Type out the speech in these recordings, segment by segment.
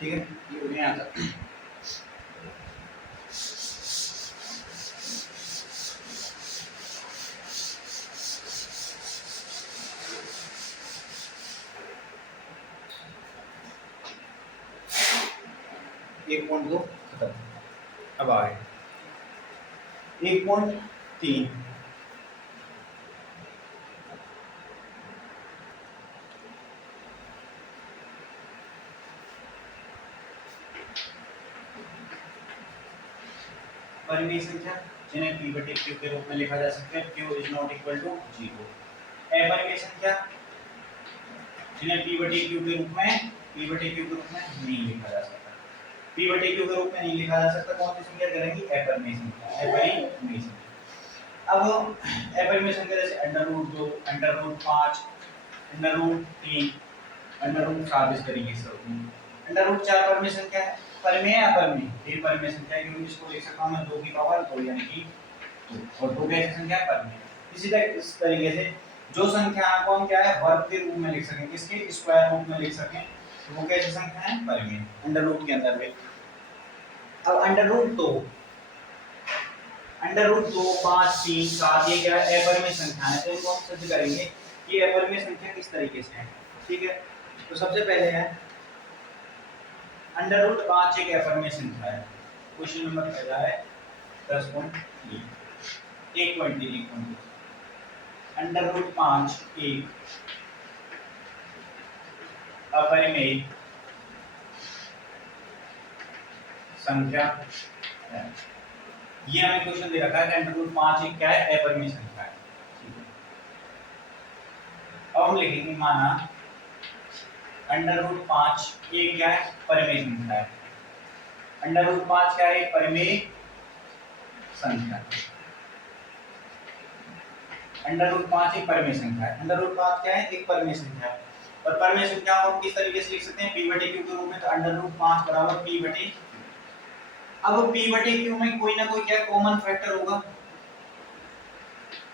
ठीक है, ये हो गया आंसर। एक पॉइंट दो खत्म। अब आए 1.3। परिमेय संख्या जिन्हें p बटे q के रूप में लिखा जा सकता है, q is not equal to 0। अपरिमेय संख्या जिन्हें p बटे q के रूप में नहीं लिखा जा सकता। p बटे q के रूप में नहीं लिखा जा सकता, कौन सी संख्या करेंगे? अपरिमेय संख्या। अपरिमेय संख्या। अब अपरिमेय संख्या जैसे √2, √5, √3, √7 इस तरीके से होती है। √4 परिमेय संख्या है। परिमेय या अपरिमेय? ये परिमेय संख्या है, क्योंकि इसको लिख सकता हूं मैं 2 की पावर 2 यानी कि 2, और 2 कैसी संख्या है? परिमेय। इस तरीके से जो संख्या को हम क्या है वर्ग के रूप में लिख सकें, किसके स्क्वायर रूप में लिख सकें, तो वो कैसी संख्या है? परिमेय, अंडर रूट के अंदर में। अब √2, 5, 3, 7 ये क्या है? अपरिमेय संख्या है, तो इनको हम सिद्ध करेंगे कि अपरिमेय संख्या किस तरीके से है। ठीक है, तो सबसे पहले है √5 एक अपरिमेय संख्या है। क्वेश्चन नंबर पहला है 10.3 1.3 √5 एक अपरिमेय संख्या है। ये हमें क्वेश्चन दे रखा है कि √5 एक क्या है? अपरिमेय संख्या है। अब हम लिखेंगे माना √5 एक क्या है? परिमेय संख्या है। √5 क्या है? परिमेय संख्या। √5 एक परिमेय संख्या है। √5 क्या है? एक परिमेय संख्या है। और परिमेय संख्या को हम किस तरीके से लिख सकते हैं? p बटे q के रूप में, तो √5 बराबर p बटे। अब p बटे q में कोई ना कोई क्या कॉमन फैक्टर होगा,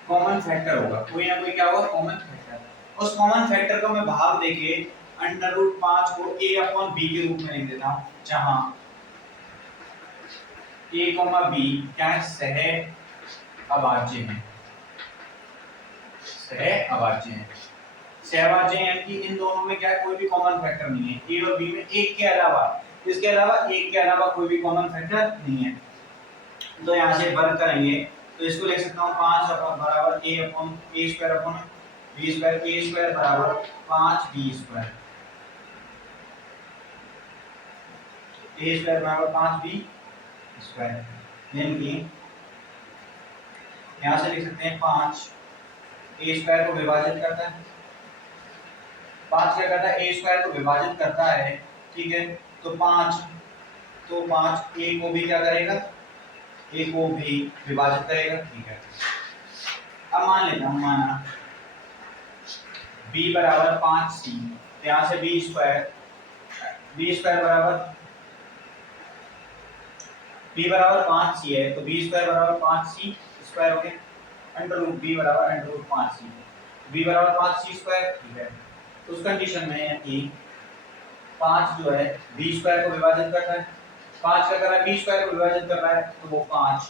कोई ना कोई क्या होगा? Common factor. उस कॉमन फैक्टर को मैं भाग देके √5 को a/b के रूप में लिख देता हूं, जहां a, b क्या है? सहअभाज्य है। सहअभाज्य है। सहअभाज्य यानी कि इन दोनों में क्या है? कोई भी कॉमन फैक्टर नहीं है। a और b में एक के अलावा, इसके अलावा एक के अलावा कोई भी कॉमन फैक्टर नहीं है। तो यहां से वर्ग करेंगे तो इसको लिख सकता हूं 5 बराबर a square upon b square. a square बराबर 5b स्क्वायर। a स्क्वायर बराबर 5b स्क्वायर, यानी कि यहां से लिख सकते हैं 5 a स्क्वायर को विभाजित करता है। 5 क्या करता है? a स्क्वायर को विभाजित करता है। ठीक है, तो 5 a को भी क्या करेगा? a को भी विभाजित करेगा। ठीक है, अब मान लेता हूं माना b बराबर 5c, तो यहां से b स्क्वायर बराबर b बराबर 5c है, तो b स्क्वायर बराबर 5c स्क्वायर हो गया। b बराबर √5c, b बराबर 5c स्क्वायर। ठीक है, तो उस कंडीशन में है कि 5 जो है b स्क्वायर को विभाजित करता है। 5 क्या कर रहा है? b स्क्वायर को विभाजित कर रहा है, तो वो 5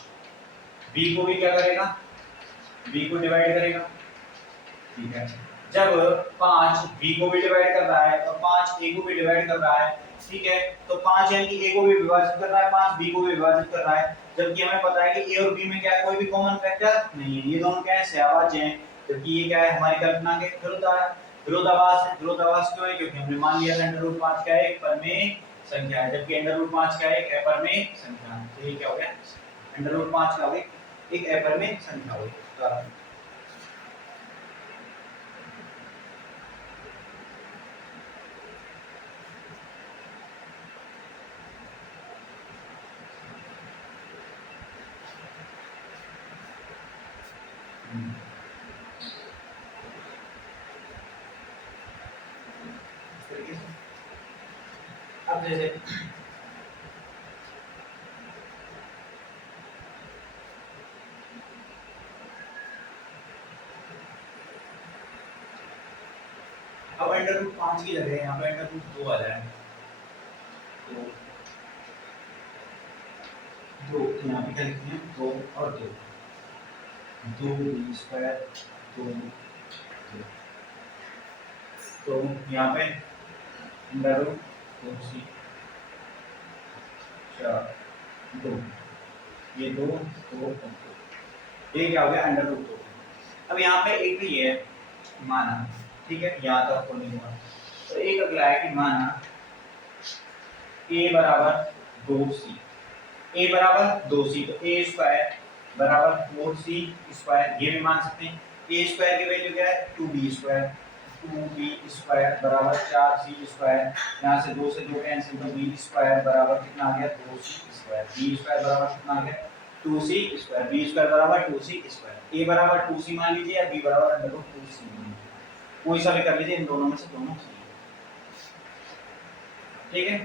b को भी क्या करेगा? b को डिवाइड करेगा। ठीक है, जब 5 b को भी डिवाइड कर रहा है और 5 a को भी डिवाइड कर रहा है, ठीक है, तो 5 यानी कि a को भी विभाजित कर रहा है, 5 b को भी विभाजित कर रहा है, जबकि हमें पता है कि a और b में क्या है? कोई भी कॉमन फैक्टर नहीं है। ये दोनों क्या है? सहअभाज्य हैं, जबकि ये क्या है? हमारी कल्पना के विरोधाभास है। विरोधाभास क्यों है? क्योंकि हमने मान लिया था √5 क्या है? एक परिमेय संख्या है, जबकि √5 क्या है? एक अपरिमेय संख्या है। तो ये क्या हो गया? √5 का एक अपरिमेय संख्या हो गई। अब जैसे अब √5 की जगह यहाँ पे √2 आ जाए, दो दो, तो यहाँ पे क्या लिखते हैं, दो और दो, दो बी स्क्वायर, दो दो, तो यहाँ पे अंडर रूट दो सी चार दो, ये दो दो और दो, ये क्या हो गया अंडर रूट दो। अब यहाँ पे एक भी है माना, ठीक है, यहाँ तक आपको नहीं हुआ, तो एक अगला है कि माना a बराबर दो सी, a बराबर दो सी, तो a स्क्वायर बराबर फोर सी स्क्वायर, ये भी मान सकते हैं। a स्क्वायर की वैल्यू क्या है, two B square, two B square बराबर चार सी स्क्वायर, यहाँ से दो से दो कैंसिल, तो बी स्क्वायर बराबर कितना आ गया, दो सी स्क्वायर, बी स्क्वायर बराबर कितना आ गया, two C square, B square बराबर टू सी स्क्वायर, a बराबर टू सी मान लीजिए या b बराबर अंडर रूट टू सी मान लीजिए, कोई सा भी कर लीजिए, इन दोनों में से दोनों सही है, ठीक है।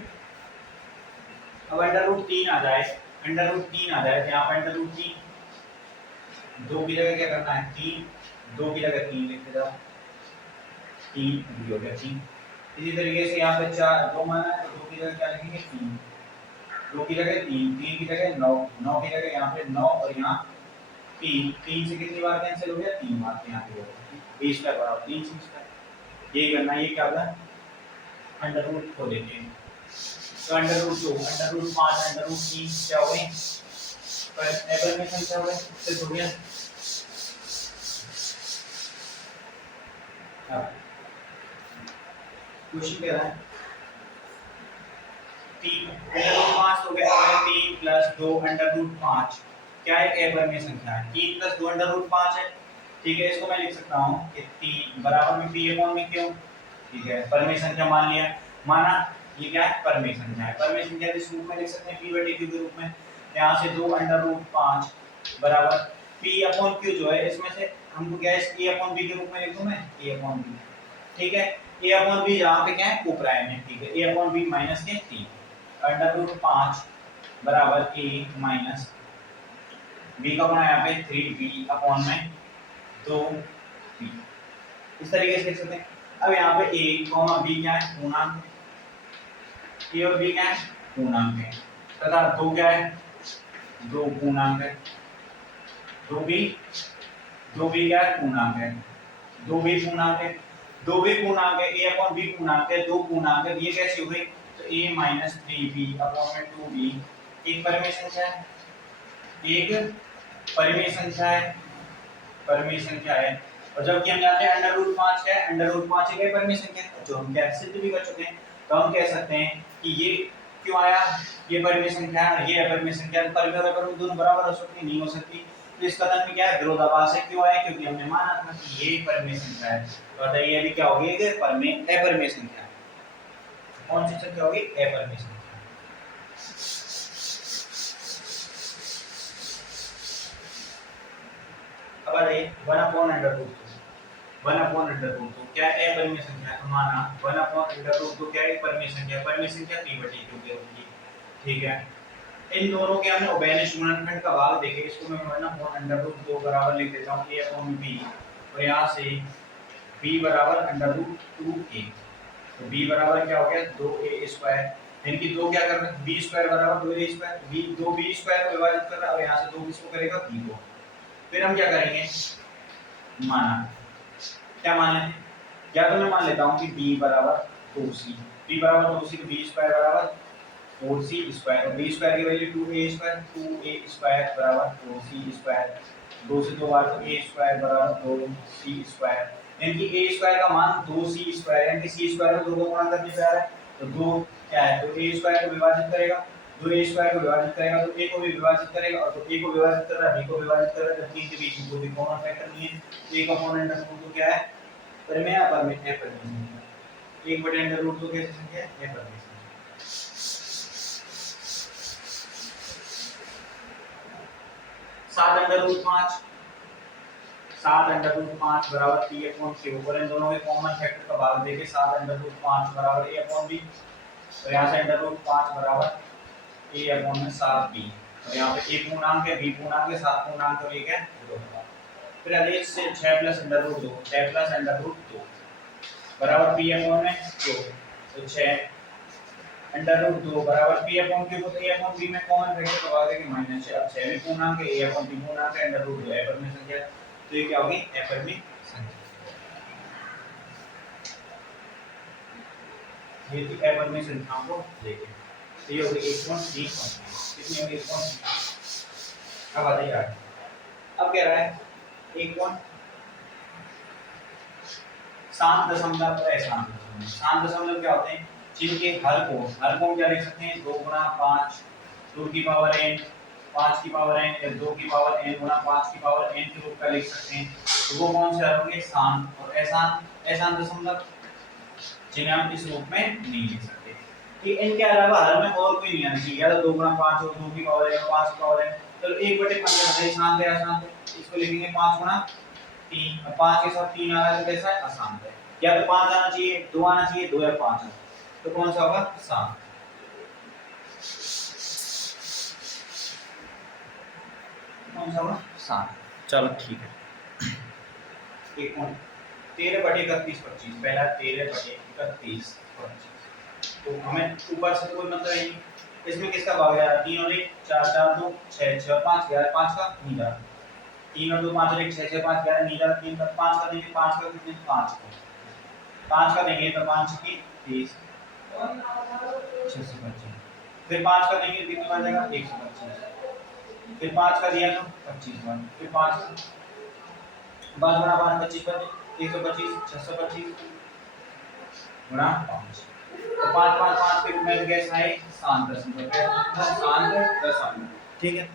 अब अंडर रूट तीन आ जाए, अंडर रूट तीन आ जाए, तो यहाँ पर अंडर रूट तीन, दो की जगह क्या करना है, तीन, दो की जगह तीन लिखते जाओ, तीन भी हो गया तीन। इसी तरीके से यहाँ पे चार, दो माना है तो दो की जगह क्या लिखेंगे, तीन, दो की जगह तीन, तीन की जगह नौ, नौ की जगह यहाँ पे नौ, और यहाँ तीन, तीन से कितनी बार कैंसिल हो गया, तीन बार, यहाँ पे बी स्क्वायर बराबर तीन सी स्क्वायर, यही करना है, ये क्या होगा अंडर रूट को लेके, तो अंडर रूट दो, अंडर रूट पाँच, अंडर रूट तीन क्या हो गए, एबल में संख्या हो गए, इससे हो गया। क्वेश्चन कह रहा है तीन अंडर रूट पाँच हो गया, तीन प्लस दो अंडर रूट पाँच क्या है, एबल में संख्या है, तीन प्लस दो अंडर रूट पाँच है, ठीक है, इसको मैं लिख सकता हूँ कि तीन बराबर में पी अपॉन में क्यों, ठीक है, परमेय संख्या मान लिया, माना ये क्या है, परमेय संख्या है, परमेय संख्या इस रूप में लिख सकते हैं p/q के रूप में, यहाँ से दो अंडर रूट पाँच बराबर p अपॉन q जो है, इसमें से हमको क्या है, a अपॉन b के रूप में लिख दूं मैं, a अपॉन b, ठीक है, a अपॉन b यहाँ पे क्या है, को प्राइम है, ठीक है, a अपॉन b माइनस के 3 अंडर रूट पाँच बराबर a माइनस b का होना यहाँ पे 3b अपॉन में 2b, इस तरीके से लिख सकते हैं। अब यहाँ पे a, b क्या है, पूर्णांक, a और b क्या है, पूर्णांक है, तथा दो क्या है, दो पूर्णांक है, दो भी क्या है, पूर्णांक है, दो भी पूर्णांक है, दो भी पूर्णांक है, a अपॉन b पूर्णांक है, दो पूर्णांक है, ये कैसे हो गई, तो a माइनस 3b अपॉन में 2b एक परिमेय संख्या है, एक परिमेय संख्या है, परिमेय संख्या है, और जबकि हम जानते हैं अंडर रूट 5 क्या है, अंडर रूट 5 एक परिमेय संख्या है, जो हम क्या सिद्ध भी कर चुके हैं, तो हम कह सकते हैं कि ये क्यों आया, ये परिमेय संख्या है और ये अपरिमेय संख्या है, परिमेय और अपरिमेय दोनों बराबर हो सकती नहीं हो सकती, तो इस कथन में क्या है, विरोधाभास है, क्यों आया, क्योंकि हमने माना था कि ये परिमेय संख्या है, तो बताइए अभी क्या होगी, ये परिमेय अपरिमेय संख्या, कौन सी संख्या होगी, अपरिमेय संख्या। अब आ जाइए 1/√2 क्या है, परिमेय संख्या, तो माना 1/√2 क्या है, परिमेय संख्या, परिमेय संख्या p/q के होगी, ठीक है। इन दोनों के हमने उभयनिष्ठ गुणनखंड का भाग देखे, इसको मैं 1/√2 बराबर लिख देता हूं a/b, और यहां से b बराबर √2a, तो b बराबर क्या हो गया, 2a स्क्वायर, इनकी दो क्या कर रहे हैं, b स्क्वायर बराबर 2a square, b 2b square को विभाजित कर रहा है, और यहां से 2 किसको करेगा, b को, फिर हम क्या करेंगे, माना, क्या मान लेते हैं, या तो मैं मान लेता हूं कि b बराबर 2c, b बराबर 2c, तो b स्क्वायर बराबर 4c स्क्वायर, और b स्क्वायर की value 2a square, 2a square बराबर 4c स्क्वायर, 2 से 2 बार तो a स्क्वायर बराबर 2c स्क्वायर, यानी कि a स्क्वायर का मान 2c स्क्वायर, यानी कि c स्क्वायर को 2 को गुणा करने पे आ रहा है, तो 2 क्या है, तो a स्क्वायर को विभाजित करेगा, 2a स्क्वायर को विभाजित करेगा तो a को भी विभाजित करेगा, और तो a को विभाजित कर रहा है, b को विभाजित कर रहा है, तो 3 के बीच में कोई भी कॉमन फैक्टर नहीं है, a का कॉमन अंडर रूट तो क्या है, परिमेय या अपरिमेय, अपरिमेय, 1/√2 कैसी संख्या है, अपरिमेय संख्या। 7/5 7/5 बराबर p/q, और इन दोनों के कॉमन फैक्टर का भाग देके 7/5 बराबर a/b, तो यहाँ से √5 बराबर a/7b, और यहाँ पे a पूर्णांक है, b पूर्णांक है, 7 पूर्णांक और 1 है, फिर आगे से 6 + √2 6 + √2 बराबर p/q, तो 6 अंडर रूट 2 बराबर पी अपॉन क्यू, तो ए अपॉन बी में कॉमन फैक्टर तो आ गया माइनस 6। अब 6 भी पूर्णांक है, ए अपॉन बी पूर्णांक है, अंडर रूट 2 अपरिमेय संख्या, तो ये क्या होगी अपरिमेय संख्या। ये थी अपरिमेय संख्याओं को लेके, तो ये हो गई 1.3 कितनी होगी 1.3। अब आ जाइए आगे, अब कह रहा है 1.7 क्या होते हैं, जिनके हर कोण क्या लिख सकते हैं 2 गुणा 5 2 की पावर n 5 की पावर n या 2 की पावर n गुणा 5 की पावर n के रूप का लिख सकते हैं। तो वो कौन से होंगे सान और एसान दशमलव, जिन्हें हम इस रूप में नहीं लिख सकते कि इनके अलावा हर में और कोई नहीं आना चाहिए, या तो 2 गुणा 5 और 2 की पावर n और 5 की पावर n। चलो 1/15 है शांत है आसान है, इसको लिखेंगे 5 गुणा 3, अब 5 के साथ 3 आ रहा है तो कैसा है आसान है, या तो 5 आना चाहिए 2 आना चाहिए 2 या 5, तो कौन सा होगा 7, कौन सा होगा 7। चलो ठीक है, 13/31 पहला 13/31 तो हमें ऊपर से कोई मतलब है नहीं, इसमें किसका भाग आ रहा है 3 और 1 4 4 2 6 6 5 11 5 का नहीं जा रहा, 3 और 2 5 और 1 6 6 5 11 नहीं जा रहा, 3 का 5 का देंगे 5 का कितने 5 का देंगे तो 5 की 30 625, फिर 5 का देंगे कितने बन जाएगा 125, फिर 5 का दिया तो 25 बन, फिर 5 5 गुणा 5 25 बन 125 625 गुणा 5, तो 5 5 5 के रूप में कैसा है 7 दशमलव, ठीक है।